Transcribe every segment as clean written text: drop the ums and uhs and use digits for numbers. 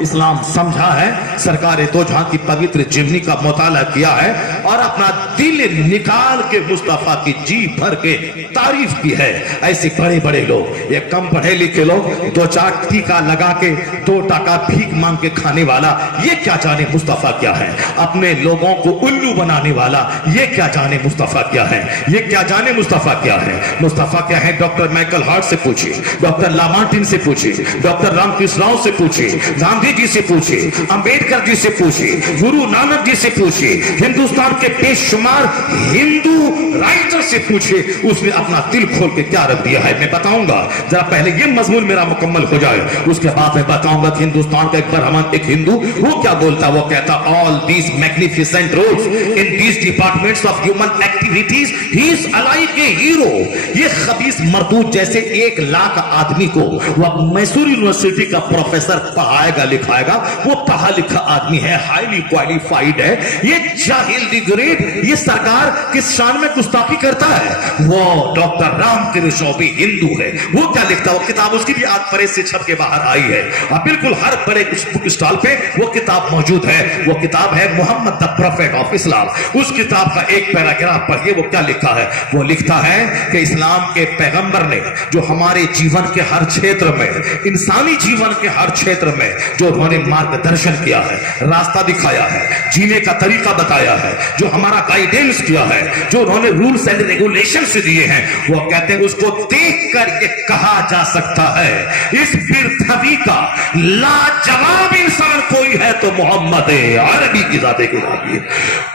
اسلام سمجھا ہے, سرکار دو جہاں کی پوتر جیونی کا مطالعہ کیا ہے اور اپنا دل نکال کے مصطفیٰ کی جی بھر کے تعریف کی ہے. ایسے بڑے بڑے لوگ, یہ کم پڑھے لکھے لوگ, دو چار ٹیکا لگا کے 2 ٹکا بھیک مانگ کے کھانے والا, یہ کیا جانے مصطفیٰ کیا ہے. اپنے لوگوں کو الو بنانے والا, یہ کیا جانے مصطفیٰ کیا ہے. یہ کیا جانے مصطفیٰ کیا ہے. مصطفیٰ کیا ہے, ڈاکٹر مائیکل ہارٹ سے پوچھے, ڈاکٹر لامارٹن سے پوچھے, ڈاکٹر رام کرشن راؤ سے پوچھے, گاندھی جی سے پوچھے, امبیڈکر جی سے پوچھے, گرو نانک جی سے پوچھے, ہندوستان کے بے شمار ہندو رائٹر سے پوچھے, اس نے اپنا دل کھول کے کیا رکھ دیا ہے. میں بتاؤں گا, ذرا پہلے یہ مضمون میرا مکمل ہو جائے, اس کے بعد میں بتاؤں گا کہ ہندوستان کا ایک برہمن, ایک ہندو, وہ کیا بولتا. وہ کہتا all these magnificent roles in these departments of human activities he is like a hero. یہ خبیث مردود جیسے 1 لاکھ آدمی کو وہ میسور یونیورسٹی کا پروفیسر پڑھائے گا لکھائے گا, وہ پڑھا لکھا آدمی ہے, ہائیلی کوالیفائیڈ ہے. یہ جاہل دی گریٹ, یہ سرکار کس شان میں گستاخی کرتا ہے. وہ ڈاکٹر رام کرشن راؤ بھی ہندو ہے, وہ کیا لکھتا ہے. وہ کتاب اس کی بھی آج پریس سے چھپ کے باہر آئی ہے, بالکل ہر بڑے بک اسٹال پہ وہ کتاب موجود ہے. وہ کتاب ہے محمد دا پروفیٹ آف اسلام. اس کتاب کا ایک پیراگراف پڑھیے, وہ کیا لکھا ہے. وہ لکھتا ہے کہ اسلام کے پیغمبر نے جو ہمارے جیون کے ہر چھیتر میں, انسانی جیون کے ہر چھیتر میں جو انہوں نے مارگ درشن کیا ہے, راستہ دکھایا ہے, جینے کا طریقہ بتایا ہے, جو ہمارا گائیڈنس کیا ہے, جو انہوں نے رولز اینڈ ریگولیشنز دیے ہیں, وہ کہتے ہیں اس کو دیکھ کر یہ کہا جا سکتا ہے اس پرتھوی کا لاجواب انسان کوئی ہے تو محمد عربی کی ذات الہی.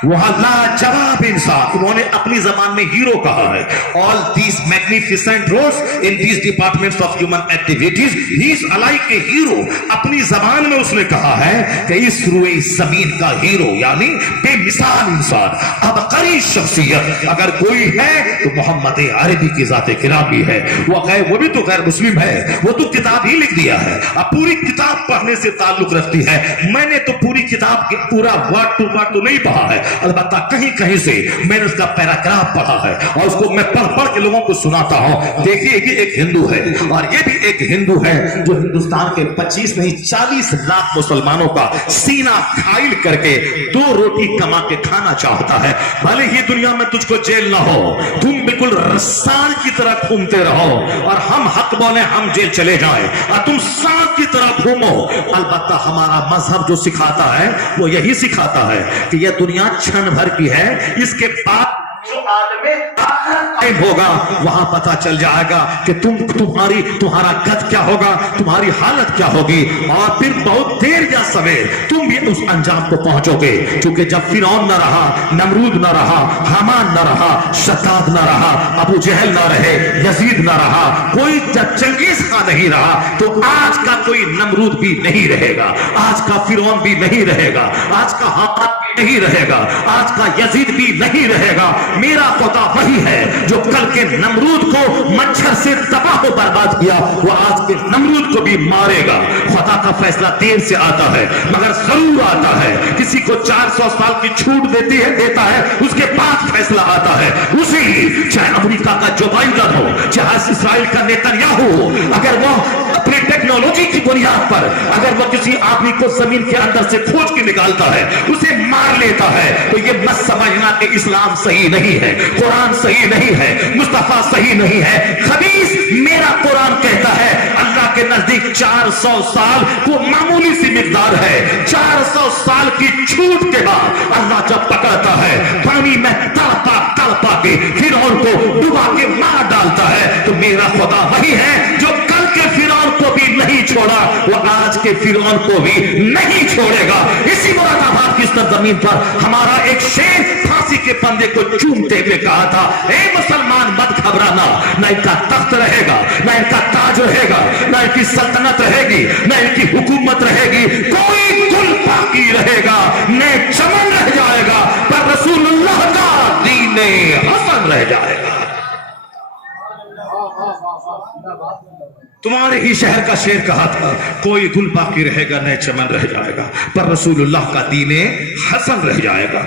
وہاں لاجواب انسان, انہوں نے اپنی زبان میں ہیرو کہا ہے. all these magnificent roles in these departments of human activities he is like a hero. اپنی زبان میں اس نے کہا ہے کہ اس روئے زمین کا ہیرو یعنی بے مثال انسان, عبقری شخصیت اگر کوئی ہے تو محمد عربی کی ذات گرامی ہے. وہ بھی تو غیر مسلم ہے, وہ تو کتاب ہی لکھ دیا ہے. اب پوری کتاب پڑھنے سے تعلق رکھتی ہے. میں نے تو پوری کتاب کے پورا ورڈ ٹو ورڈ تو نہیں پڑھا ہے, البتہ کہیں کہیں سے میں نے اس کا پیراگراف پڑھا ہے اور اس کو میں پڑھ کے لوگوں کو سناتا ہوں. دیکھیے یہ ایک ہندو ہے اور یہ بھی ایک ہندو ہے جو ہندوستان کے 25 نہیں 40 لاکھ مسلمانوں کا سینہ کھائل کر کے 2 روٹی کما کے کھانا چاہتا ہے. بھلے ہی دنیا میں تجھ کو جیل نہ ہو, تم بالکل رسان کی طرح گھومتے رہو اور ہم حق بولے ہم جیل چلے جائیں اور تم سانپ کی طرح گھومو. البتہ ہمارا مذہب جو سکھاتا ہے وہ یہی سکھاتا ہے کہ یہ دنیا چھن بھر کی ہے, اس کے بعد جو عالم آخرت ہوگا وہاں پتا چل جائے گا کہ تمہارا قد کیا ہوگا, تمہاری حالت کیا ہوگی, اور پھر بہت دیر یا سویر تم بھی اس انجام کو پہنچو گے. کیونکہ جب فرعون نہ رہا, نمرود نہ رہا, حامان نہ رہا, شداد نہ رہا, ابو جہل نہ رہے, یزید نہ رہا, کوئی جب چنگیز خان نہیں رہا, تو آج کا کوئی نمرود بھی نہیں رہے گا, آج کا فرعون بھی نہیں رہے گا, آج کا حامان بھی نہیں رہے گا, آج کا یزید بھی نہیں رہے گا. میرا خدا وہی ہے جو کل کے نمرود کو مچھر سے تباہ و برباد کیا, وہ آج کے نمرود کو بھی مارے گا. خدا کا فیصلہ دیر سے آتا ہے مگر ضرور آتا ہے. کسی کو 400 سال کی چھوٹ دیتا ہے, اس کے بعد فیصلہ آتا ہے. اسی چاہے امریکہ کا جو بائیڈن ہو, چاہے اسرائیل کا نیتنیاہو ہو, اگر وہ اپنی ٹیکنالوجی کی بنیاد پر اگر وہ کسی آدمی کو زمین کے اندر سے کھوج کے نکالتا ہے, اسے مار لیتا ہے, تو یہ مت سمجھنا کہ اسلام صحیح نہیں ہے, قرآن صحیح نہیں ہے, مصطفیٰ صحیح نہیں ہے. خبیث میرا قرآن کہتا ہے اللہ کے نزدیک 400 سال وہ معمولی سی مقدار ہے. 400 سال کی چھوٹ کے بعد اللہ جب پکڑتا ہے پانی میں تڑپا کے فرعون کو ڈبا کے مار ڈالتا ہے, تو میرا خدا وہی ہے جو کل کے فرعون کو بھی نہیں چھوڑا, وہ آج کے فرعون کو بھی نہیں چھوڑے گا. اسی مراد آباد کی زمین پر ہمارا ایک شیر پھانسی کے پندے کو چومتے ہوئے کہا تھا, اے مسلمان مت گھبرانا, نہ ان کا تخت رہے گا, نہ ان کا تاج رہے گا, نہ ان کی سلطنت رہے گی, نہ ان کی حکومت رہے گی, کوئی گل باقی رہے گا, نہ چمن رہ جائے گا, پر رسول اللہ کا دین حسن رہ جائے گا. تمہارے ہی شہر کا شیر کہا تھا کوئی گل باقی رہے گا نئے چمن رہ جائے گا، پر رسول اللہ کا دین حسن رہ جائے گا۔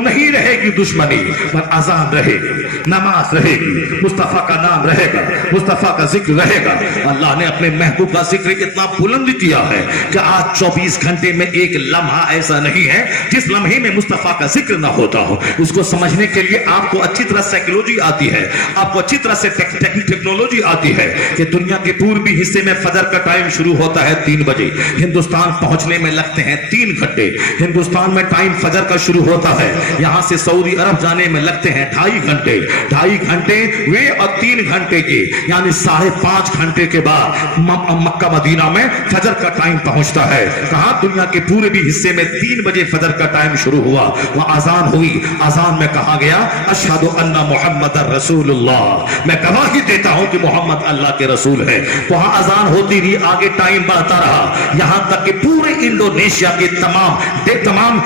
نہیں رہے گی دشمنی، پر اذان رہے گی، نماز رہے گی، مصطفیٰ کا نام رہے گا، مصطفیٰ کا ذکر رہے گا۔ اللہ نے اپنے محبوب کا ذکر اتنا بلند کیا ہے کہ آج 24 گھنٹے میں ایک لمحہ ایسا نہیں ہے جس لمحے میں مصطفیٰ کا ذکر نہ ہوتا ہو۔ اس کو سمجھنے کے لیے آپ کو اچھی طرح سائیکولوجی آتی ہے، آپ کو اچھی طرح سے ٹیکنالوجی آتی ہے کہ دنیا کے پوربی حصے میں فجر کا ٹائم شروع ہوتا ہے 3 بجے، ہندوستان پہنچنے میں لگتے ہیں 3 گھنٹے۔ ہندوستان میں ٹائم فجر کا شروع ہوتا ہے، یہاں سے سعودی عرب جانے میں لگتے ہیں 2.5 گھنٹے۔ 2.5 گھنٹے وے اور 3 گھنٹے کے یعنی 5.5 گھنٹے کے بعد مکہ مدینہ میں فجر کا ٹائم پہنچتا ہے۔ کہاں؟ دنیا کے پوربی حصے میں 3 بجے فجر کا ٹائم شروع ہوا، وہاں اذان ہوئی۔ اذان میں کہا گیا اشہد ان محمد رسول اللہ، میں گواہی دیتا ہوں کہ محمد اللہ کے رسول ہے۔ وہاں اذان ہوتی رہی، آگے ٹائم بڑھتا رہا، یہاں تک کہ پورے انڈونیشیا کے تمام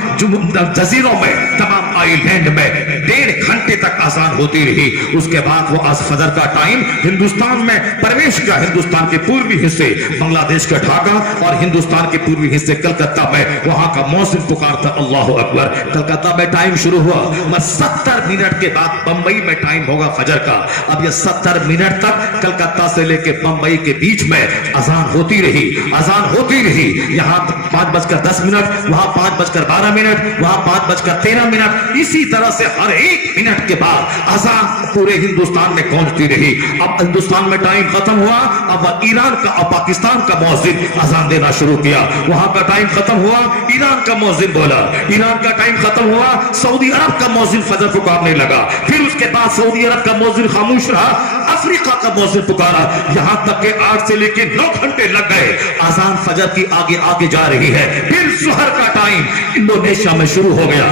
جزیروں میں، تمام آئی لینڈ میں 1.5 گھنٹے تک اذان ہوتی رہی۔ اس کے بعد وہ فجر کا ٹائم ہندوستان میں پرویش کیا۔ ہندوستان کے پوربی حصے بنگلہ دیش کا ڈھاکہ اور ہندوستان کے پوربی حصے کلکتہ میں وہاں کا مؤذن پکارتا اللہ اکبر۔ کلکتہ میں ٹائم شروع ہوا، 70 منٹ کے بعد بمبئی میں ٹائم ہوگا فجر کا۔ اب یہ 70 منٹ تک کلکتہ سے لے کے بمبئی کے بیچ میں اذان ہوتی رہی، اذان ہوتی رہی۔ یہاں 5:10، وہاں 5:12، وہاں 5:13۔ اسی طرح سے ہر 1 منٹ کے بعد اذان پورے ہندوستان میں گونجتی رہی۔ اب ہندوستان میں ٹائم ختم ہوا، اب ایران کا اور پاکستان کا مؤذن اذان دینا شروع کیا۔ وہاں کا ٹائم ختم ہوا، ایران کا مؤذن بولا، ایران کا ٹائم ختم ہوا، سعودی عرب کا مؤذن فجر پکارنے لگا۔ پھر اس کے بعد سعودی عرب کا مؤذن خاموش رہا، افریقہ کا مؤذن پکارا، یہاں تک کہ 8 سے لے کے 9 گھنٹے لگ گئے۔ اذان فجر کی آگے جا رہی ہے۔ پھر ظہر کا ٹائم انڈونیشیا میں شروع ہو گیا،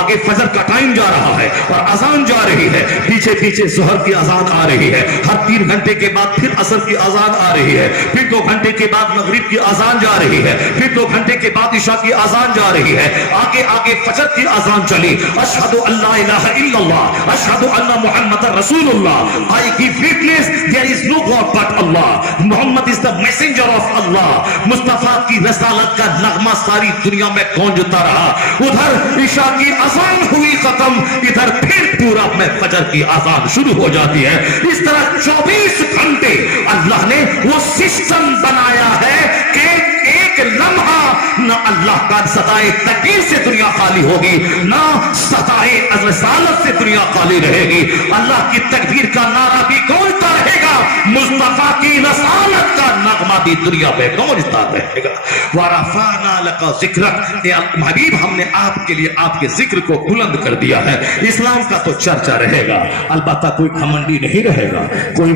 آگے فجر کا ٹائم جا رہا ہے اور اذان جا رہی ہے، پیچھے ظہر کی اذان آ رہی ہے۔ ہر 3 گھنٹے کے بعد پھر عصر کی اذان آ رہی ہے، پھر 2 گھنٹے کے بعد مغرب کی اذان جا رہی ہے، پھر 2 گھنٹے کے بعد عشاء کی اذان جا رہی ہے۔ آگے فجر کی اذان چلی، اشہد ان لا الہ الا اللہ، اشہد ان محمد رسول اللہ، I give witness there is no God but Allah, Muhammad is the messenger of Allah۔ مصطفیٰ کی رسالت کا نغمہ ساری دنیا میں گونجتا رہا۔ ادھر عشاء کی اذان ہوئی ختم، ادھر پھر پورا میں فجر کی اذان شروع ہو جاتی ہے۔ اس طرح 24 گھنٹے اللہ نے وہ سسٹم بنایا ہے کہ ایک لمحہ نہ اللہ کا صدائے تکبیر سے دنیا خالی ہوگی، نہ صدائے رسالت سے دنیا خالی رہے گی۔ اللہ کی تکبیر کا نعرہ بھی گونجتا رہے گا، مصطفیٰ کی رسالت کا نغمہ بھی دنیا میں گونجتا رہے گا۔ وَرَفَعْنَا لَكَ ذِكْرَكَ، اے حبیب ہم نے آپ کے لیے آپ کے ذکر کو بلند کر دیا ہے۔ اسلام کا تو چرچا رہے گا، البتہ کوئی گھمنڈی نہیں رہے گا، کوئی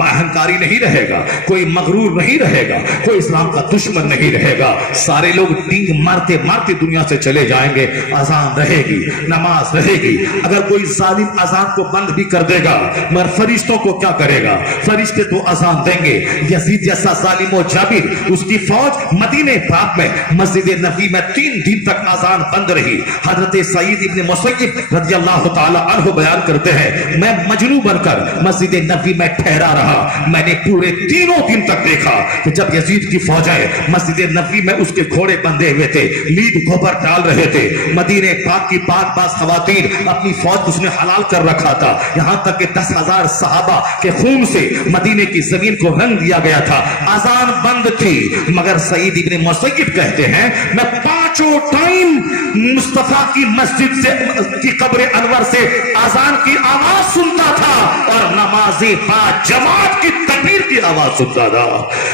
اہنکاری نہیں رہے گا، کوئی مغرور نہیں رہے گا، کوئی اسلام کا دشمن نہیں رہے گا۔ سارے لوگ ڈینگ مارتے دنیا سے چلے جائیں گے، اذان رہے گی، نماز رہے گی۔ اگر کوئی ظالم اذان کو بند بھی کر دے گا مگر فرشتوں کو کیا کرے گا؟ فرشتے تو اذان دیں گے۔ یزید جیسا ظالم و جابر، اس کی فوج مدینہ پاک میں مسجد نبوی میں 3 دن تک اذان بند رہی۔ حضرت سعید ابن مسیب رضی اللہ تعالی عنہ بیان کرتے ہیں، میں مجنون بن کر مسجد نبوی میں ٹھہرا رہا، میں نے پورے 3 دن تک دیکھا کہ جب یزید کی فوجیں مسجد نبوی میں اس کے گھوڑے بندھے ہوئے تھے، لید گوبر ڈال رہے تھے، مدینہ پاک کی پاک باز خواتین اپنی فوج اس نے حلال کر رکھا تھا، یہاں تک کہ 10,000 صحابہ کے خون سے مدینے کی زمین کو رنگ دیا گیا تھا، اذان بند تھی۔ مگر سعید ابن مسیب کہتے ہیں میں 5 ٹائم مصطفیٰ کی مسجد سے کی قبر انور سے اذان کی آواز سنتا تھا اور نماز با جماعت کی تکبیر کی آواز سنتا تھا۔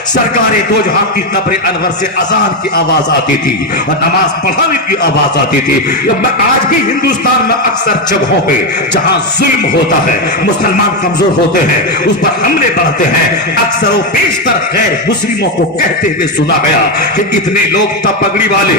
سرکار دو جہاں کی قبر انور سے اذان کی آواز آتی تھی اور نماز پڑھانے کی آواز آتی تھی۔ آج بھی ہندوستان میں اکثر جگہوں پہ جہاں ظلم ہوتا ہے، مسلمان کمزور ہوتے ہیں، اس پر حملے بڑھتے ہیں، اکثر و بیشتر غیر مسلموں کو کہتے ہوئے سنا گیا کہ اتنے لوگ تب پگڑی والے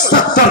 70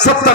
70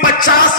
50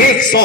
100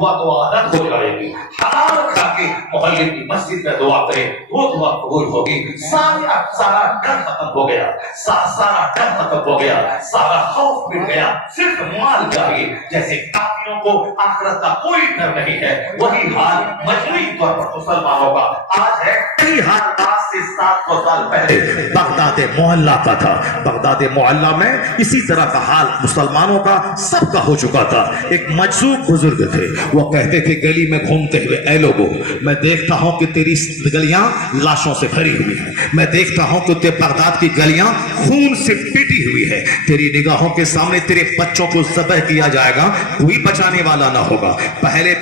وہ دعا رد ہو جائے گی. حلال کھا کے محلے کی مسجد میں دعا کرے وہ دعا قبول ہوگی. سارا ڈر ختم ہو گیا, سارا ڈر ختم ہو گیا, سارا خوف مٹ گیا, صرف مال چاہیے. جیسے کافروں کو آخرت کا کوئی ڈر نہیں ہے, وہی حال مجموعی طور پر مسلمانوں کا آج ہے. یہی حال آج سے 700 سال پہلے بغداد معلیٰ کا تھا. بغداد معلیٰ میں اسی طرح کا حال مسلمانوں کا سب کا ہو چکا تھا. ایک مجذوب بزرگ تھے, وہ کہتے تھے گلی میں گھومتے ہوئے, اے لوگوں میں دیکھتا ہوں کہ تیری گلیاں لاشوں سے بھری ہوئی ہیں, میں دیکھتا ہوں کہ بغداد کی گلیاں خون سے پیٹی ہوئی ہے, تیری نگاہوں کے سامنے تیرے بچوں کو ذبح کیا جائے گا, کوئی بچانے والا نہ ہوگا.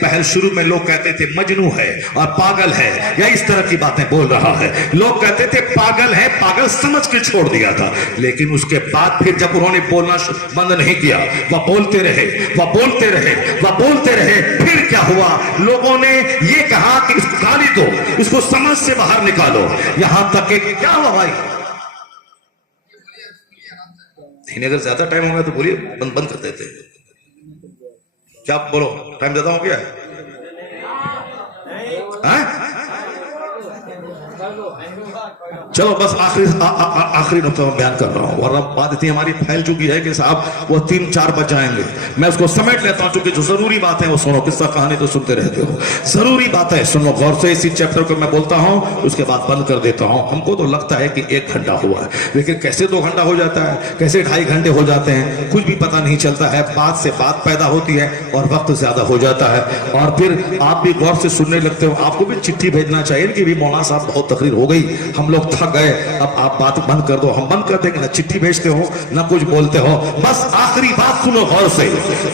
پہل شروع میں لوگ کہتے تھے مجنون ہے اور پاگل ہے, یا اس طرح کی باتیں بول رہا ہے. لوگ کہتے تھے پاگل ہے, پاگل سمجھ کے چھوڑ دیا تھا. لیکن اس کے بعد پھر جب انہوں نے بولنا بند نہیں کیا, وہ بولتے رہے, وہ بولتے رہے, وہ بولتے رہے. پھر کیا ہوا, لوگوں نے یہ کہا کہ اس کو گالی دو, اس کو سمجھ سے باہر نکالو. یہاں تک کہ کیا ہوا بھائی, اگر زیادہ ٹائم ہوگا تو بولیے بند کر دیتے. کیا بولو, ٹائم زیادہ ہو گیا ہے؟ چلو بس آخری نقطہ میں بیان کر رہا ہوں, ورنہ بات اتنی ہماری پھیل چکی ہے کہ صاحب وہ 3-4 بج جائیں گے. میں اس کو سمیٹ لیتا ہوں, چونکہ جو ضروری بات ہے وہ سنو. قصہ کہانی تو سنتے رہتے ہو, ضروری بات ہے سنو غور سے. اسی چیپٹر کو میں بولتا ہوں, اس کے بعد بند کر دیتا ہوں. ہم کو تو لگتا ہے کہ 1 گھنٹہ ہوا ہے, لیکن کیسے 2 گھنٹہ ہو جاتا ہے, کیسے 2.5 گھنٹے ہو جاتے ہیں, کچھ بھی پتہ نہیں چلتا ہے. بات سے بات پیدا ہوتی ہے اور وقت زیادہ ہو جاتا ہے, اور پھر آپ بھی غور سے سننے لگتے ہو. آپ کو بھی چٹھی بھیجنا چاہیے کہ بھی مولانا صاحب بہت تقریر ہو گئی, ہم لوگ تھک گئے, اب آپ بات بند کر دو. ہم بند کر دیں گے, نہ چٹھی بھیجتے ہو نہ کچھ بولتے ہو. بس آخری بات سنو غور سے.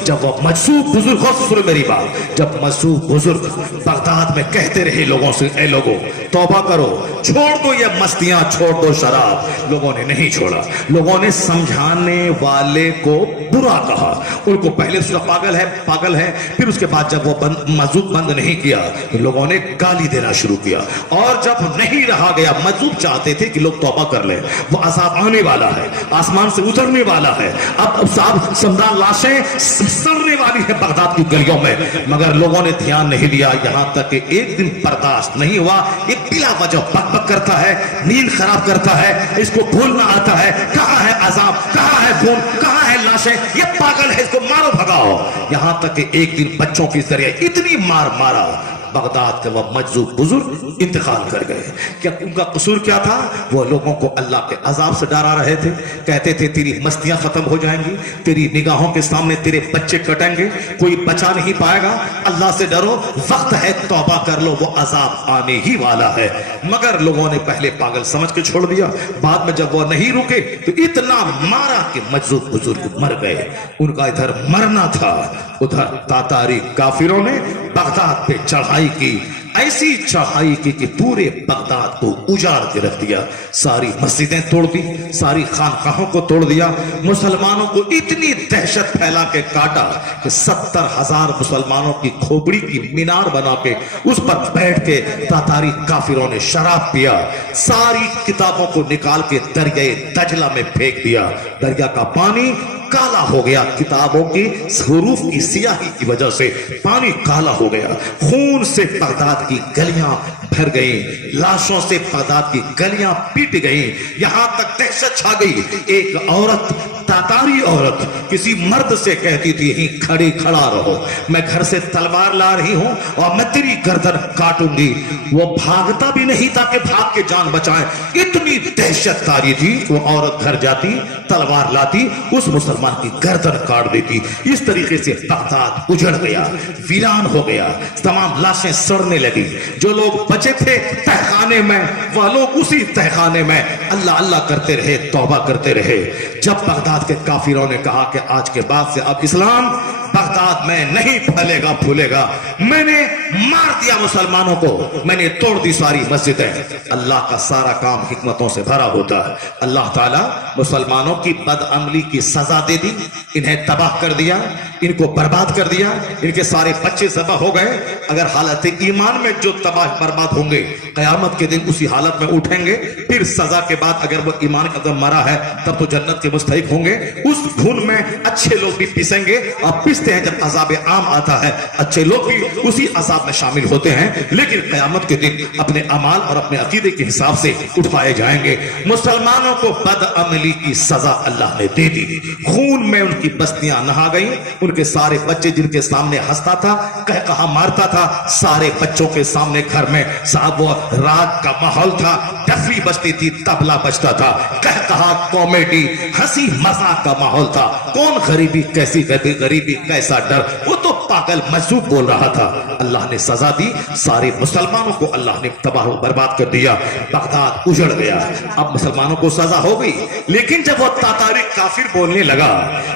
جب وہ مجذوب بزرگ, غور سے سنو میری بات, جب مجذوب بزرگ بغداد میں کہتے رہے لوگوں سے, اے لوگوں توبہ کرو, چھوڑ دو یہ مستیاں, چھوڑ دو شراب. لوگوں نے نہیں چھوڑا. لوگوں نے سمجھانے والے کو برا کہا, ان کو پہلے اس کا پاگل ہے پاگل ہے, پھر اس کے بعد جب وہ مجذوب بند نہیں کیا تو لوگوں نے گالی دینا شروع کیا. اور جب نہیں رہا گیا, مجذوب چاہتے تھے کہ لوگ توبہ کر لیں, وہ عذاب آنے والا ہے, آسمان سے اترنے والا ہے, اب صاحب سمدان لاشیں سڑنے والی ہے بغداد کی گلیوں میں. مگر لوگوں نے دھیان نہیں دیا, یہاں تک کہ ایک دن برداشت نہیں ہوا. یہ بلا وجہ بک بک کرتا ہے, نیند خراب کرتا ہے, اس کو بھولنا آتا ہے, کہاں ہے عذاب, کہاں ہے خون, کہاں ہے لاشیں, یہ پاگل ہے, اس کو مارو بھگاؤ. یہاں تک کہ ایک دن بچوں کے ذریعے اتنی مار مارا, بغداد کے وہ مجذوب بزرگ انتقال کر گئے. کیا ان کا قصور کیا تھا؟ وہ لوگوں کو اللہ کے عذاب سے ڈرا رہے تھے. کہتے تھے تیری مستیاں ختم ہو جائیں گی, تیری نگاہوں کے سامنے تیرے بچے کٹیں گے, کوئی بچا نہیں پائے گا. اللہ سے ڈرو, وقت ہے توبہ کر لو, وہ عذاب آنے ہی والا ہے. مگر لوگوں نے پہلے پاگل سمجھ کے چھوڑ دیا, بعد میں جب وہ نہیں رکے تو اتنا مارا کہ مجذوب بزرگ مر گئے. ان کا ادھر مرنا تھا, ادھر تاتاری کافروں نے بغداد پہ چڑھائی کی, ایسی چڑھائی کی کہ پورے بغداد کو اجاڑ کے رکھ دیا. ساری مسجدیں توڑ دی, ساری خانقاہوں کو توڑ دیا. مسلمانوں کو اتنی دہشت پھیلا کے کاٹا کہ 70,000 مسلمانوں کی کھوپڑی کی مینار بنا کے اس پر بیٹھ کے تاتاری کافروں نے شراب پیا. ساری کتابوں کو نکال کے دریائے دجلہ میں پھینک دیا. دریا کا پانی کالا ہو گیا, کتابوں کی حروف کی سیاہی کی وجہ سے پانی کالا ہو گیا. خون سے بغداد کی گلیاں بھر گئیں, لاشوں سے بغداد کی گلیاں پیٹ گئیں. یہاں تک دہشت چھا گئی. ایک عورت, تاتاری عورت, کسی مرد سے کہتی تھی یہیں کھڑی کھڑا رہو, میں گھر سے تلوار لا رہی ہوں اور میں تیری گردن کاٹوں گی. وہ بھاگتا بھی نہیں تھا کہ بھاگ کے جان بچائے, اتنی دہشت تاری تھی. وہ عورت گھر جاتی, تلوار لاتی, اس مسلمان کی گردن کاٹ دیتی. اس طریقے سے بغداد اجڑ گیا, ویران ہو گیا, تمام لاشیں سڑنے لگی. جو لوگ بچے تھے تہخانے میں, وہ لوگ اسی تہخانے میں اللہ اللہ کرتے رہے, توبہ کرتے رہے. جب بغداد کے کافروں نے کہا کہ آج کے بعد سے اب اسلام بغداد میں نہیں پھیلے گا پھولے گا, میں نے مار دیا مسلمانوں کو, میں نے توڑ دی ساری مسجدیں. اللہ کا سارا کام حکمتوں سے بھرا ہوتا ہے. اللہ تعالیٰ مسلمانوں کی بدعملی کی سزا دے دی, انہیں تباہ کر دیا, ان کو برباد کر دیا, ان کے سارے بچے ذبح ہو گئے. اگر حالت ایمان میں جو تباہ برباد ہوں گے قیامت کے دن اسی حالت میں اٹھیں گے. پھر سزا کے بعد اگر وہ ایمان قدم مرا ہے تب تو جنت کے مستحق ہوں گے. اس دھن میں اچھے لوگ بھی پیسیں گے, اور پسنے سمجھتے ہیں جب عذاب عام آتا ہے اچھے لوگ بھی اسی عذاب میں شامل ہوتے ہیں، لیکن قیامت کے دن اپنے اعمال اور اپنے عقیدے کے حساب سے اٹھائے جائیں گے۔ مسلمانوں کو بدعملی کی سزا اللہ نے دے دی، خون میں ان کی بستیاں نہا گئیں، ان کے سارے بچے جن کے سامنے ہنستا تھا، کہا مارتا تھا، سارے بچوں کے سامنے گھر میں صاحب وہ رات کا ماحول تھا، ڈفری بجتی تھی، طبلہ بجتا تھا، کہا کامیڈی ہنسی مذاق کا ماحول تھا، کون غریبی کیسی غریبی کیسا ڈر، وہ تو پاگل مجذوب بول رہا تھا۔ اللہ نے سزا دی، سارے مسلمانوں کو اللہ نے تباہ و برباد کر دیا، بغداد اجڑ گیا۔ اب مسلمانوں کو سزا ہو گئی، لیکن جب وہ تاتاری کافر بولنے لگا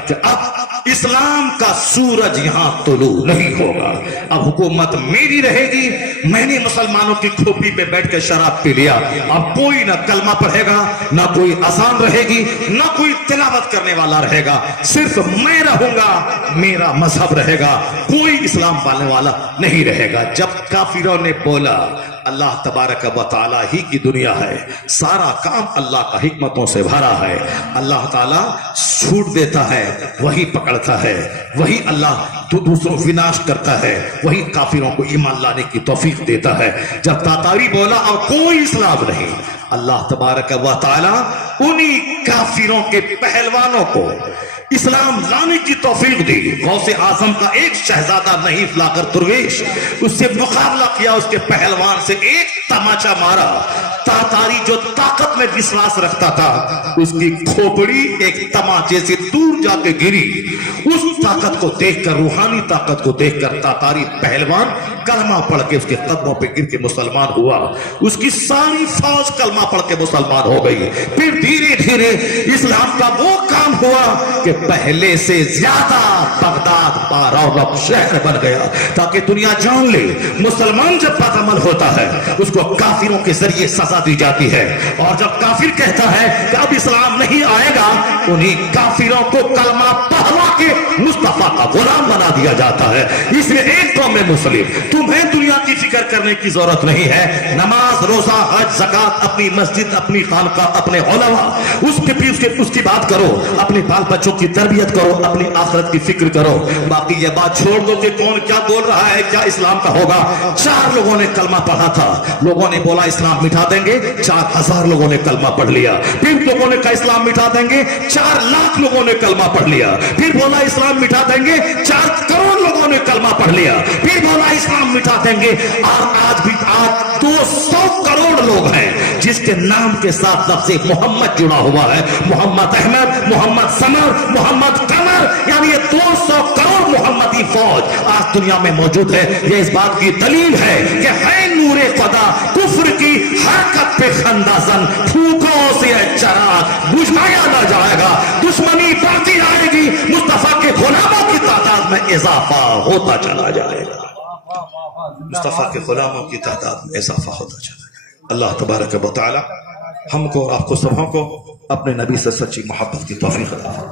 کہ اب اسلام کا سورج یہاں طلوع نہیں ہوگا، اب حکومت میری رہے گی، میں نے مسلمانوں کی کھوپڑی پہ بیٹھ کے شراب پی لیا، اب کوئی نہ کلمہ پڑھے گا، نہ کوئی اذان رہے گی، نہ کوئی تلاوت کرنے والا رہے گا، صرف میں رہوں گا، میرا مذہب رہے گا، کوئی اسلام پالنے والا نہیں رہے گا۔ جب کافروں نے بولا اللہ تبارک و تعالیٰ ہی کی دنیا ہے، سارا کام اللہ کا حکمتوں سے بھرا ہے، اللہ تعالیٰ چھوٹ دیتا ہے، وہی پکڑتا ہے، وہی اللہ دوسروں وناش کرتا ہے، وہی کافروں کو ایمان لانے کی توفیق دیتا ہے۔ جب تاتاری بولا اور کوئی اسلام نہیں، اللہ تبارک و تعالیٰ انہی کافروں کے پہلوانوں کو اسلام لانے کی توفیق دی۔ غوث اعظم کا ایک شہزادہ نحیف لا کر درویش اس سے مقابلہ کیا، اس کے پہلوان سے ایک تماچا مارا، تاتاری جو طاقت میں وشواس رکھتا تھا اس کی کھوپڑی ایک تماچے سے دور جا کے گری۔ اس طاقت کو دیکھ کر، روحانی طاقت کو دیکھ کر تاتاری پہلوان کلمہ پڑھ کے اس کے قدموں پہ گر کے مسلمان ہوا، اس کی ساری فوج کلمہ پڑھ کے مسلمان ہو گئی۔ پھر دھیرے دھیرے اسلام کا وہ کام ہوا کہ پہلے سے زیادہ بغداد بارونق شہر بن گیا، تاکہ دنیا جان لے مسلمان جب بدعمل ہوتا ہے اس کو کافروں کے ذریعے سزا دی جاتی ہے، اور جب کافر کہتا ہے کہ اب اسلام نہیں آئے گا، انہی کافروں کو کلمہ پڑھوا کے مصطفیٰ کا غلام بنا دیا جاتا ہے۔ اس لیے ایک قوم مسلم، تمہیں دنیا کی فکر کرنے کی ضرورت نہیں ہے، نماز روزہ حج زکات، اپنی مسجد، اپنی خانقاہ، اپنے علماء، اس کی بات کرو، اپنے بال بچوں کی تربیت کرو، اپنی آخرت کی فکر کرو، باقی یہ بات چھوڑ دو کہ کون کیا بول رہا ہے، کیا اسلام کا ہوگا۔ 4 لوگوں نے کلمہ پڑھا تھا، لوگوں نے بولا اسلام مٹا دیں گے، 4000 لوگوں نے کلمہ پڑھ لیا۔ پھر لوگوں نے کہا اسلام مٹا دیں گے، 4 لاکھ لوگوں نے کلمہ پڑھ لیا۔ پھر بولا اسلام مٹا دیں گے، 4 کروڑ لوگوں نے کلمہ پڑھ لیا۔ پھر بولا اسلام مٹا دیں گے، اور آج 200 کروڑ لوگ ہیں جس کے نام کے ساتھ لفظ محمد جڑا ہوا ہے، محمد احمد، محمد سمر، محمد قمر، یعنی یہ 200 کروڑ محمدی فوج آج دنیا میں موجود ہے۔ یہ اس بات کی دلیل ہے کہ ہے نور خدا، کفر کی حرکت پہ خندہ زن، پھوکوں سے چراغ بجھایا نہ جائے گا، دشمنی بڑھتی آئے گی، مصطفیٰ کے غلاموں کی تعداد میں اضافہ ہوتا چلا جائے گا، مصطفیٰ کے غلاموں کی تعداد میں اضافہ ہوتا چلا جائے گا۔ اللہ تبارک و تعالی ہم کو، آپ کو سبوں کو اپنے نبی سے سچی محبت کی توفیق عطا فرمائے۔